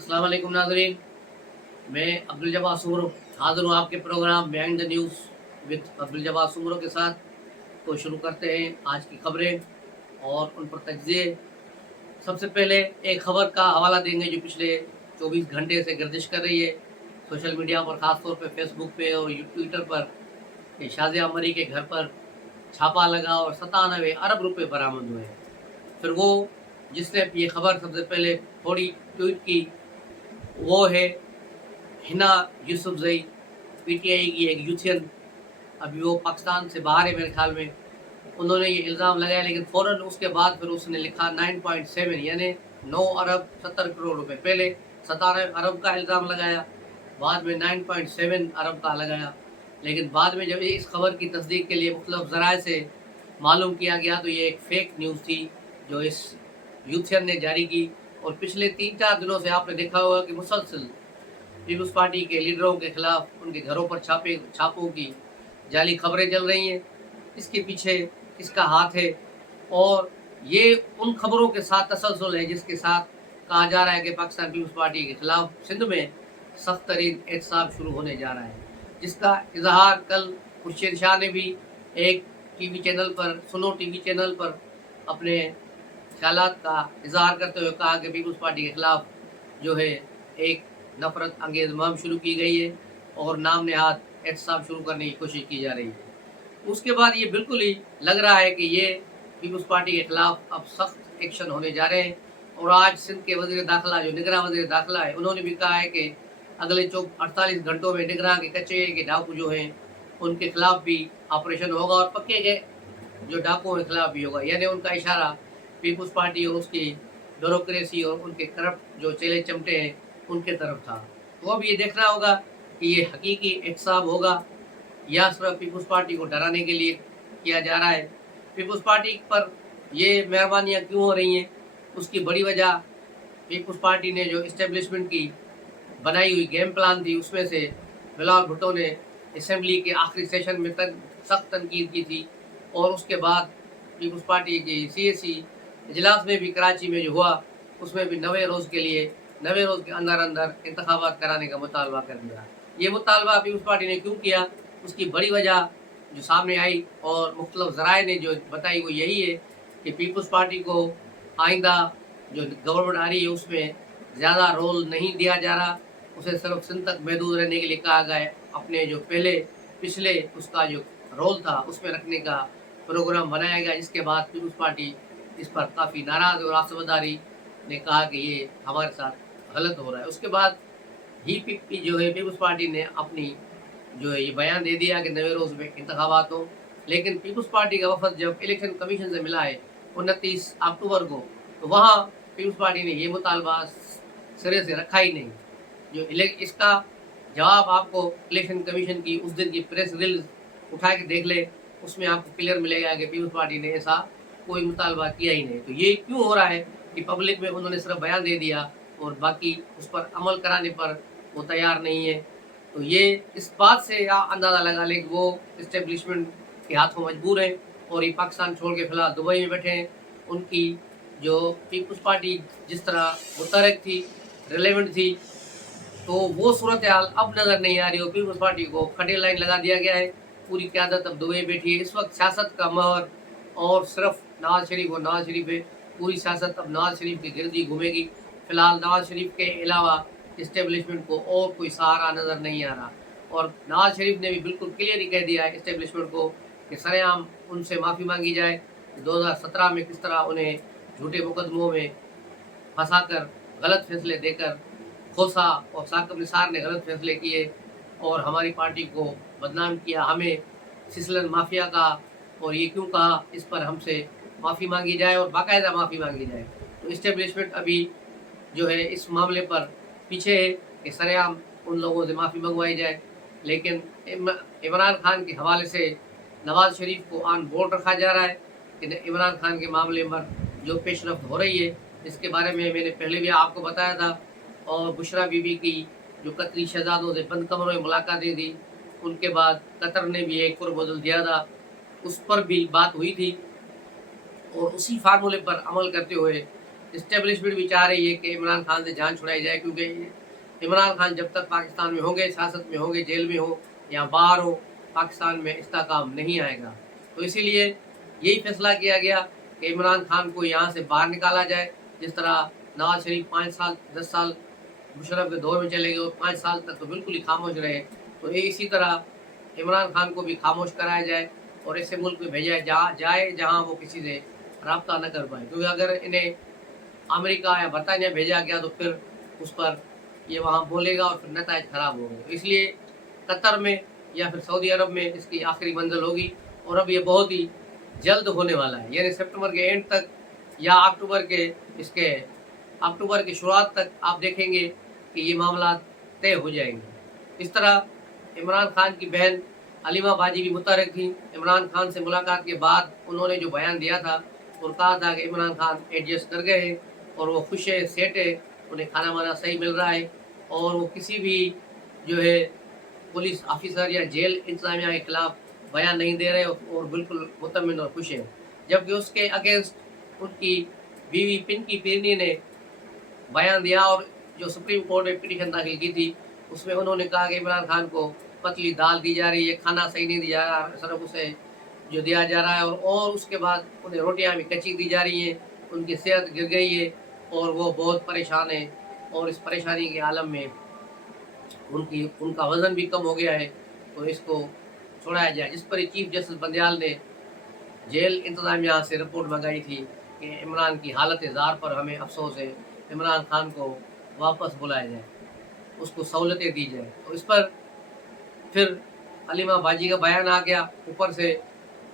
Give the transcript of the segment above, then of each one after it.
अस्सलाम वालेकुम नाज़रीन। मैं अब्दुल जब्बार सुमरो हाज़िर हूँ आपके programme behind the news with Abdul Jabbar Soomro के साथ। तो शुरू करते हैं आज की खबरें और उन पर तज्ज़िये। सबसे पहले एक खबर का हवाला देंगे जो पिछले 24 घंटे से गर्दिश कर रही है सोशल मीडिया पर, ख़ास तौर पे फेसबुक पे और ट्विटर पर, कि शाज़िया मरी के घर पर छापा लगा और 97 अरब रुपए बरामद हुए हैं। फिर वो जिसने ये खबर सबसे पहले थोड़ी ट्वीट की वो है हिना यूसुफजई, पीटीआई की एक यूथियन। अभी वो पाकिस्तान से बाहर है मेरे ख्याल में। उन्होंने ये इल्ज़ाम लगाया, लेकिन फ़ौरन उसके बाद फिर उसने लिखा 9.7 यानी 9 अरब 70 करोड़ रुपए। पहले 17 अरब का इल्ज़ाम लगाया, बाद में 9.7 अरब का लगाया। लेकिन बाद में जब इस खबर की तस्दीक के लिए मुख्तलिफ ज़राए से मालूम किया गया तो ये एक फ़ेक न्यूज़ थी जो इस यूथियन ने जारी की। और पिछले 3-4 दिनों से आपने देखा होगा कि मुसलसल पीपल्स पार्टी के लीडरों के खिलाफ उनके घरों पर छापों की जाली खबरें चल रही हैं। इसके पीछे किसका हाथ है? और ये उन खबरों के साथ तसलसल है जिसके साथ कहा जा रहा है कि पाकिस्तान पीपल्स पार्टी के खिलाफ सिंध में सख्त तरीन एहतसाब शुरू होने जा रहा है, जिसका इजहार कल खुर्शीद शाह ने भी एक टीवी चैनल पर, सुनो टीवी चैनल पर, अपने ख्यालात का इजहार करते हुए कहा कि पीपल्स पार्टी के खिलाफ जो है एक नफरत अंगेज मुहिम शुरू की गई है और नाम नहाद एहतसाब शुरू करने की कोशिश की जा रही है। उसके बाद ये बिल्कुल ही लग रहा है कि ये पीपल्स पार्टी के खिलाफ अब सख्त एक्शन होने जा रहे हैं। और आज सिंध के वज़ीर दाखिला, जो निगरान वज़ीर दाखिला है, उन्होंने भी कहा है कि अगले 48 घंटों में निगरान के कच्चे के डाकू जो हैं उनके खिलाफ भी ऑपरेशन होगा और पक्के के जो डाकुओं के खिलाफ भी होगा। यानी उनका इशारा पीपल्स पार्टी और उसकी ब्यूरोक्रेसी और उनके करप्ट जो चेले चमटे हैं उनके तरफ था। तो अब ये देखना होगा कि ये हकीकी एहतसाब होगा या सिर्फ पीपल्स पार्टी को डराने के लिए किया जा रहा है। पीपल्स पार्टी पर ये मेहरबानियाँ क्यों हो रही हैं? उसकी बड़ी वजह पीपल्स पार्टी ने जो इस्टेब्लिशमेंट की बनाई हुई गेम प्लान थी उसमें से बिलावल भुट्टो ने असेंबली के आखिरी सेशन में तक सख्त तनकीद की थी। और उसके बाद पीपल्स पार्टी की CAC इजलास में भी कराची में जो हुआ उसमें भी 90 रोज़ के लिए 90 रोज़ के अंदर अंदर इंतखाबात कराने का मुतालबा कर दिया। ये मुतालबा पीपल्स पार्टी ने क्यों किया? उसकी बड़ी वजह जो सामने आई और मुख्तलिफ ज़राए ने जो बताई वो यही है कि पीपल्स पार्टी को आइंदा जो गवर्नमेंट आ रही है उसमें ज़्यादा रोल नहीं दिया जा रहा, उसे सिर्फ सिंध तक महदूद रहने के लिए कहा गया है। अपने जो पिछले उसका जो रोल था उसमें रखने का प्रोग्राम बनाया गया, जिसके बाद पीपल्स पार्टी इस पर काफ़ी नाराज़ और आसमदारी ने कहा कि ये हमारे साथ गलत हो रहा है। उसके बाद ही पी जो है पीपल्स पार्टी ने अपनी जो है ये बयान दे दिया कि 90 रोज़ में इंतखाबात हो। लेकिन पीपल्स पार्टी का वफद जब इलेक्शन कमीशन से मिला है 29 अक्टूबर को, तो वहाँ पीपल्स पार्टी ने ये मुतालबा सिरे से रखा ही नहीं। जो इसका जवाब आपको इलेक्शन कमीशन की उस दिन की प्रेस रिलीज उठा के देख ले, उसमें आपको क्लियर मिलेगा कि पीपल्स पार्टी ने ऐसा कोई मुतालबा किया ही नहीं। तो ये क्यों हो रहा है कि पब्लिक में उन्होंने सिर्फ बयान दे दिया और बाकी उस पर अमल कराने पर वो तैयार नहीं है? तो ये इस बात से या अंदाज़ा लगा लें कि वो इस्टेब्लिशमेंट के हाथों मजबूर हैं और ये पाकिस्तान छोड़ के फिलहाल दुबई में बैठे हैं। उनकी जो पीपल्स पार्टी जिस तरह मुतहरक थी, रिलेवेंट थी, तो वो सूरत हाल अब नज़र नहीं आ रही हो। पीपल्स पार्टी को खड़े लाइन लगा दिया गया है, पूरी क़यादत अब दुबई बैठी है। इस वक्त सियासत का महर और सिर्फ नवाज शरीफ और नवाज शरीफ है। पूरी सियासत अब नवाज शरीफ की गिरद ही घूमेगी। फ़िलहाल नवाज शरीफ के अलावा इस्टेब्लिशमेंट को और कोई सहारा नज़र नहीं आ रहा। और नवाज शरीफ ने भी बिल्कुल क्लियर ही कह दिया है इस्टेब्लिशमेंट को कि सरेआम उनसे माफ़ी मांगी जाए। 2017 में किस तरह उन्हें झूठे मुकदमों में फंसाकर गलत फैसले देकर खोसा और साकिब निसार ने गलत फैसले किए और हमारी पार्टी को बदनाम किया, हमें सिसलन माफिया का। और ये क्यों कहा, इस पर हमसे माफ़ी मांगी जाए और बाकायदा माफ़ी मांगी जाए। तो इस्टेब्लिशमेंट अभी जो है इस मामले पर पीछे है कि सरेआम उन लोगों से माफ़ी मंगवाई जाए। लेकिन इमरान खान के हवाले से नवाज शरीफ को ऑन बोर्ड रखा जा रहा है कि इमरान खान के मामले पर जो पेशरफ्त हो रही है इसके बारे में मैंने पहले भी आपको बताया था। और बुशरा बीबी की जो कतरी शहजादों से बंद कमरों में मुलाकातें थी, उनके बाद कतर ने भी एक प्रपोजल दिया था, उस पर भी बात हुई थी। और उसी फार्मूले पर अमल करते हुए इस्टेब्लिशमेंट भी चाह रही है कि इमरान खान से जान छुड़ाई जाए, क्योंकि इमरान खान जब तक पाकिस्तान में होंगे, सियासत में होंगे, जेल में हो या बाहर हो, पाकिस्तान में इसका काम नहीं आएगा। तो इसीलिए यही फैसला किया गया कि इमरान खान को यहाँ से बाहर निकाला जाए। जिस तरह नवाज शरीफ 5 साल 10 साल मुशर्रफ के दौर में चले गए और 5 साल तक तो बिल्कुल ही खामोश रहे, तो ये इसी तरह इमरान खान को भी खामोश कराया जाए और ऐसे मुल्क में भेजा जाए जहाँ वो किसी से रब्ता न कर पाए। क्योंकि अगर इन्हें अमेरिका या बरतानिया भेजा गया तो फिर उस पर ये वहाँ बोलेगा और फिर नतायज खराब होंगे। तो इसलिए कतर में या फिर सऊदी अरब में इसकी आखिरी मंजिल होगी और अब ये बहुत ही जल्द होने वाला है, यानी सितंबर के एंड तक या अक्टूबर की शुरुआत तक आप देखेंगे कि ये मामला तय हो जाएंगे। इस तरह इमरान खान की बहन अलीमा बाजी भी मुतहरिक थी। इमरान खान से मुलाकात के बाद उन्होंने जो बयान दिया था और कहा था कि इमरान खान एडजस्ट कर गए हैं और वो खुश है, सेट है, उन्हें खाना वाना सही मिल रहा है और वो किसी भी जो है पुलिस ऑफिसर या जेल इंतजामिया के खिलाफ बयान नहीं दे रहे और बिल्कुल मुतमिन और खुश है। जबकि उसके अगेंस्ट उनकी बीवी पिंकी पिरनी ने बयान दिया और जो सुप्रीम कोर्ट में पिटीशन दाखिल की थी उसमें उन्होंने कहा कि इमरान खान को पतली दाल दी जा रही है, खाना सही नहीं दिया जा रहा, सिर्फ उसे जो दिया जा रहा है और उसके बाद उन्हें रोटियां भी कच्ची दी जा रही हैं, उनकी सेहत गिर गई है और वो बहुत परेशान है और इस परेशानी के आलम में उनका वज़न भी कम हो गया है, तो इसको छोड़ाया जाए। जिस पर चीफ जस्टिस बंदयाल ने जेल इंतजामिया से रिपोर्ट मंगाई थी कि इमरान की हालत ज़ार पर हमें अफसोस है, इमरान खान को वापस बुलाया जाए, उसको सहूलतें दी जाए। तो इस पर फिर अलीमा बाजी का बयान आ गया। ऊपर से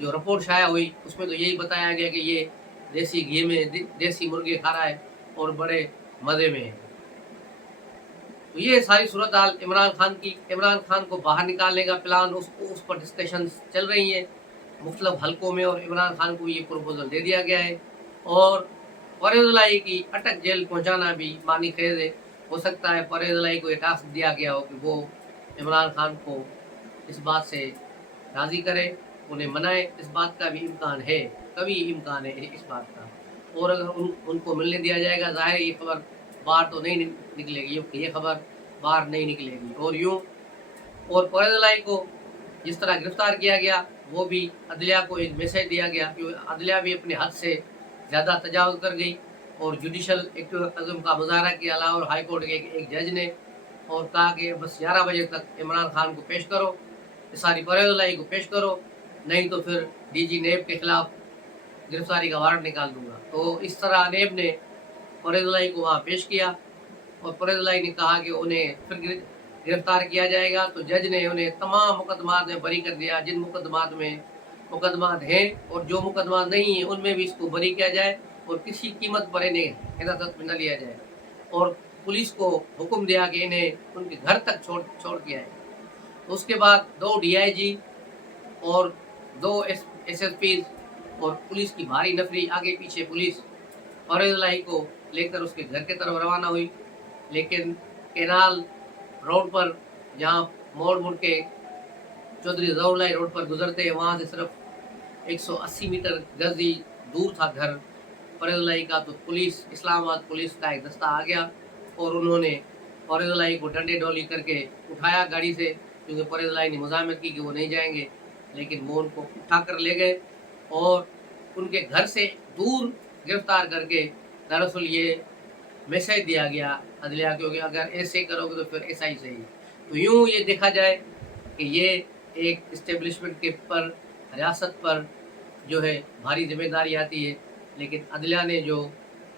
जो रिपोर्ट शाया हुई उसमें तो यही बताया गया कि ये देसी घी में देसी मुर्गे खा रहा है और बड़े मज़े में है। तो ये सारी सूरत हाल इमरान खान को बाहर निकालने का प्लान उस पर डिस्कशन चल रही है मुख्तलिफ हलकों में और इमरान खान को ये प्रपोजल दे दिया गया है और परवेज़ इलाही की अटक जेल पहुंचाना भी मानी खेज है। हो सकता है परवेज़ इलाही को ये टास्क दिया गया हो कि वो इमरान खान को इस बात से राज़ी करे, उन्हें मनाए। इस बात का भी इम्कान है, कभी इम्कान है इस बात का। और अगर उनको मिलने दिया जाएगा, ज़ाहिर ये खबर बाहर तो नहीं निकलेगी, ये खबर बाहर नहीं निकलेगी। और यूँ और परवेज़ इलाही को जिस तरह गिरफ्तार किया गया वो भी अदलिया को एक मैसेज दिया गया कि अदलिया भी अपने हद से ज़्यादा तजावुज़ कर गई और जुडिशल एक्टिविज़म का मुजाहरा किया लाहौर हाई कोर्ट के एक जज ने और कहा कि बस 11 बजे तक इमरान खान को पेश करो, सारी परवेज़ इलाही को पेश करो, नहीं तो फिर डीजी नेब के खिलाफ गिरफ्तारी का वारंट निकाल दूंगा। तो इस तरह नेब ने परवेज़ इलाही को वहाँ पेश किया और परवेज़ इलाही ने कहा कि उन्हें फिर गिरफ्तार किया जाएगा। तो जज ने उन्हें तमाम मुकदमात में बरी कर दिया, जिन मुकदमात में मुकदमात हैं और जो मुकदमात नहीं हैं उनमें भी इसको बरी किया जाए और किसी कीमत पर इन्हें हिरासत में न लिया जाए और पुलिस को हुक्म दिया कि इन्हें उनके घर तक छोड़ किया है। तो उसके बाद 2 DIG और 2 SSP और पुलिस की भारी नफरी, आगे पीछे पुलिस परवेज़ इलाही को लेकर उसके घर की तरफ रवाना हुई। लेकिन केनाल रोड पर जहाँ मोड़ के चौधरी ज़फ़रुल्लाह रोड पर गुजरते हैं वहाँ से सिर्फ 180 मीटर गज़ी दूर था घर परवेज़ इलाही का। तो पुलिस, इस्लामाबाद पुलिस का एक दस्ता आ गया और उन्होंने परवेज़ इलाही को डंडे डोली करके उठाया गाड़ी से, क्योंकि परवेज़ इलाही ने मुज़ाहमत की कि वो नहीं जाएंगे, लेकिन वो उनको उठा कर ले गए और उनके घर से दूर गिरफ्तार करके दरअसल ये मैसेज दिया गया अदलिया, क्योंकि अगर ऐसे करोगे तो फिर ऐसा ही सही। तो यूँ ये देखा जाए कि ये एक इस्टेब्लिशमेंट के पर, रियासत पर जो है भारी जिम्मेदारी आती है, लेकिन अदलिया ने जो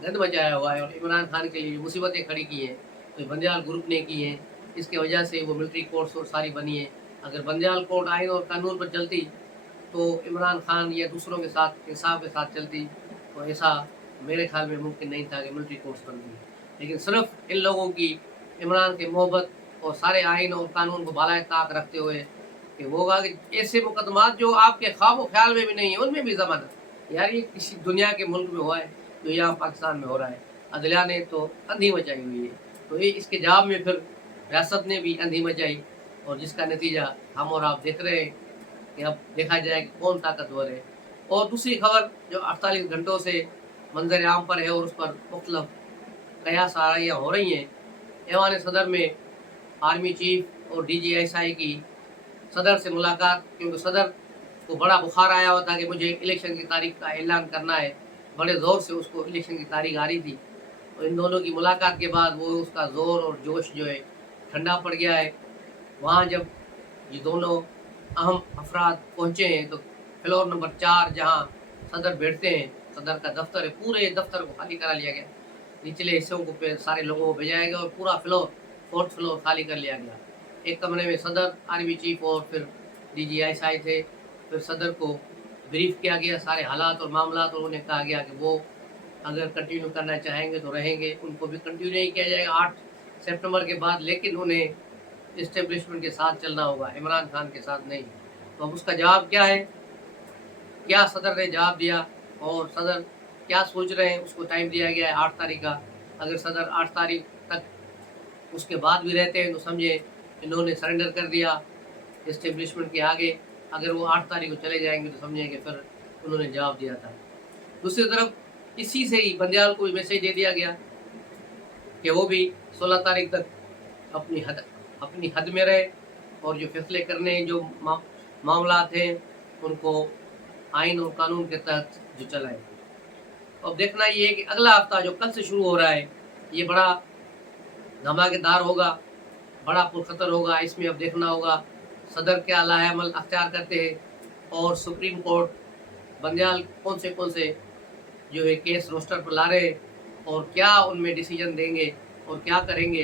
गंद मचाया हुआ है और इमरान खान के लिए जो मुसीबतें खड़ी की हैं तो बंदियाल ग्रुप ने की हैं, इसकी वजह से वो मिलिट्री कोर्ट्स और सारी बनी है। अगर बंदियाल कोर्ट आइन और कानून पर चलती तो इमरान खान या दूसरों के साथ इंसाफ के साथ चलती, तो ऐसा मेरे ख्याल में मुमकिन नहीं था कि मिलिट्री कोर्ट्स बनती। लेकिन सिर्फ इन लोगों की इमरान के मोहब्बत और सारे आइन और कानून को बालाए ताक रखते हुए कि वो होगा कि ऐसे मुकदमात जो आपके ख्वाब ख्याल में भी नहीं है उनमें भी जमानत, यार ये किसी दुनिया के मुल्क में हुआ है तो यहाँ पाकिस्तान में हो रहा है। अदलिया ने तो अंधी मचाई हुई है, तो ये इसके जवाब में फिर रियासत ने भी अंधी मचाई और जिसका नतीजा हम और आप देख रहे हैं कि अब देखा जाए कि कौन ताकतवर है। और दूसरी खबर जो 48 घंटों से मंजर आम पर है और उस पर मुख्तलिफ कयास आराइयाँ हो रही हैं। ऐवान सदर में आर्मी चीफ और DGSI की सदर से मुलाकात, क्योंकि सदर को बड़ा बुखार आया हुआ था कि मुझे इलेक्शन की तारीख का ऐलान करना है। बड़े ज़ोर से उसको इलेक्शन की तारीख आ रही थी। और इन दोनों की मुलाकात के बाद वो उसका ज़ोर और जोश जो है ठंडा पड़ गया है। वहाँ जब ये दोनों अहम अफराद पहुँचे हैं तो फ्लोर नंबर 4 जहाँ सदर बैठते हैं, सदर का दफ्तर है, पूरे दफ्तर को खाली करा लिया गया। निचले हिस्सों को पे सारे लोगों को भेजा गया और पूरा फ्लोर 4th फ्लोर खाली कर लिया गया। एक कमरे में सदर, आर्मी चीफ और फिर DGSI थे। फिर सदर को ब्रीफ किया गया सारे हालात और मामलात, और उन्हें कहा गया कि वो अगर कंटिन्यू करना चाहेंगे तो रहेंगे, उनको भी कंटिन्यू नहीं किया जाएगा 8 सितंबर के बाद, लेकिन उन्हें इस्टेब्लिशमेंट के साथ चलना होगा, इमरान खान के साथ नहीं। तो अब उसका जवाब क्या है, क्या सदर ने जवाब दिया और सदर क्या सोच रहे हैं, उसको टाइम दिया गया है 8 तारीख का। अगर सदर 8 तारीख तक उसके बाद भी रहते हैं तो समझे इन्होंने सरेंडर कर दिया इस्टेब्लिशमेंट के आगे। अगर वो 8 तारीख को चले जाएंगे तो समझेंगे फिर उन्होंने जवाब दिया था। दूसरी तरफ इसी से ही बंदयाल को भी मैसेज दे दिया गया कि वो भी 16 तारीख तक अपनी हद में रहे और जो फैसले करने जो मामला थे उनको आइन और कानून के तहत जो चलाए। अब देखना ये है कि अगला हफ्ता जो कल से शुरू हो रहा है ये बड़ा धमाकेदार होगा, बड़ा पुरखतर होगा। इसमें अब देखना होगा सदर क्या लाहेअमल अख्तियार करते हैं और सुप्रीम कोर्ट बंदयाल कौन से जो है केस रोस्टर पर ला रहे हैं और क्या उनमें डिसीजन देंगे और क्या करेंगे,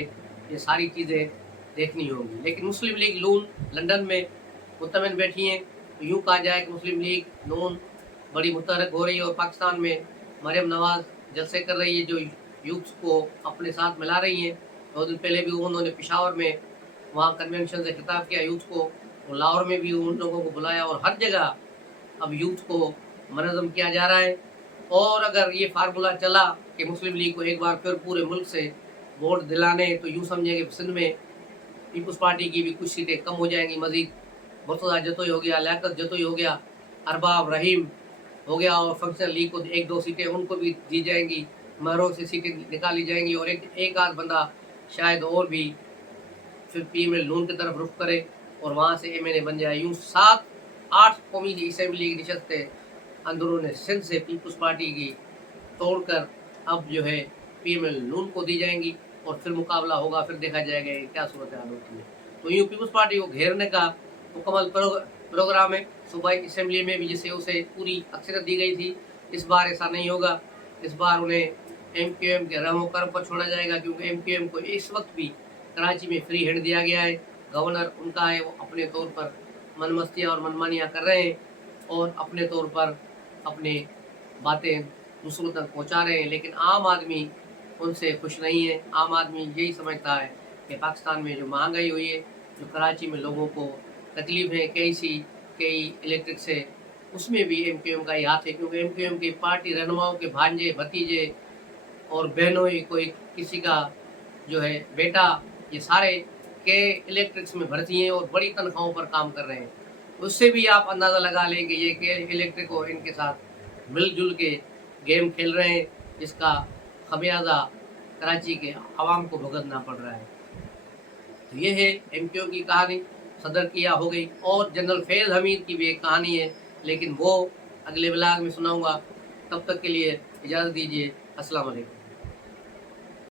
ये सारी चीज़ें देखनी होंगी। लेकिन मुस्लिम लीग नून लंदन में मुतमिन बैठी हैं, तो यूँ कहा जाए कि मुस्लिम लीग नून बड़ी मुतहरक हो रही है और पाकिस्तान में मरियम नवाज जलसे कर रही है, जो यूथ को अपने साथ मिला रही हैं। 2 दिन पहले भी उन्होंने पेशावर में वहाँ कन्वेंशन से खिताब किया यूथ को, और लाहौर में भी उन लोगों को बुलाया, और हर जगह अब यूथ को मनज़म किया जा रहा है। और अगर ये फार्मूला चला कि मुस्लिम लीग को एक बार फिर पूरे मुल्क से वोट दिलाने, तो यूँ समझें कि सिंध में पीपल्स पार्टी की भी कुछ सीटें कम हो जाएंगी। मजीद मुर्तज़ा जतोई हो गया, लियाकत जतोई हो गया, अरबाब रहीम हो गया, और फंक्शनल लीग को 1-2 सीटें उनको भी दी जाएंगी, महरों से सीटें निकाली जाएंगी, और एक आध बंदा शायद और भी फिर PML नून की तरफ रुख करे और वहाँ से MNA बन जाए। यूँ 7-8 कौमी असम्बली की नशस्तें अंदरून सिंध से पीपल्स पार्टी की तोड़कर अब जो है PML नून को दी जाएंगी, और फिर मुकाबला होगा, फिर देखा जाएगा क्या सूरत हाल होती है। तो यूँ पीपल्स पार्टी को घेरने का मुकम्मल प्रोग्राम है। सूबाई असम्बली में भी जिसे उसे पूरी अक्सरियत दी गई थी, इस बार ऐसा नहीं होगा। इस बार उन्हें MQM के रहमो करम पर छोड़ा जाएगा, क्योंकि MQM को इस वक्त भी कराची में फ्री हैंड दिया गया है। गवर्नर उनका है, वो अपने तौर पर मनमस्तियाँ और मनमानियाँ कर रहे हैं और अपने तौर पर अपने बातें दूसरों तक पहुँचा रहे हैं, लेकिन आम आदमी उनसे खुश नहीं है। आम आदमी यही समझता है कि पाकिस्तान में जो महंगाई हुई है, जो कराची में लोगों को तकलीफ है कई इलेक्ट्रिक से, उसमें भी MQM का ही हाथ है, क्योंकि MQM की पार्टी रहनुमाओं के भांजे भतीजे और बहनों ही कोई किसी का जो है बेटा, ये सारे के इलेक्ट्रिक्स में भर्ती हैं और बड़ी तनख्वाहों पर काम कर रहे हैं। उससे भी आप अंदाज़ा लगा लें कि ये के इलेक्ट्रिक को इनके साथ मिलजुल के गेम खेल रहे हैं, जिसका खमियाजा कराची के आवाम को भुगतना पड़ रहा है। तो ये है MQM की कहानी, सदर की हो गई, और जनरल फैज़ हमीद की भी एक कहानी है, लेकिन वो अगले ब्लॉग में सुनाऊंगा। तब तक के लिए इजाज़त दीजिए। अस्सलाम वालेकुम।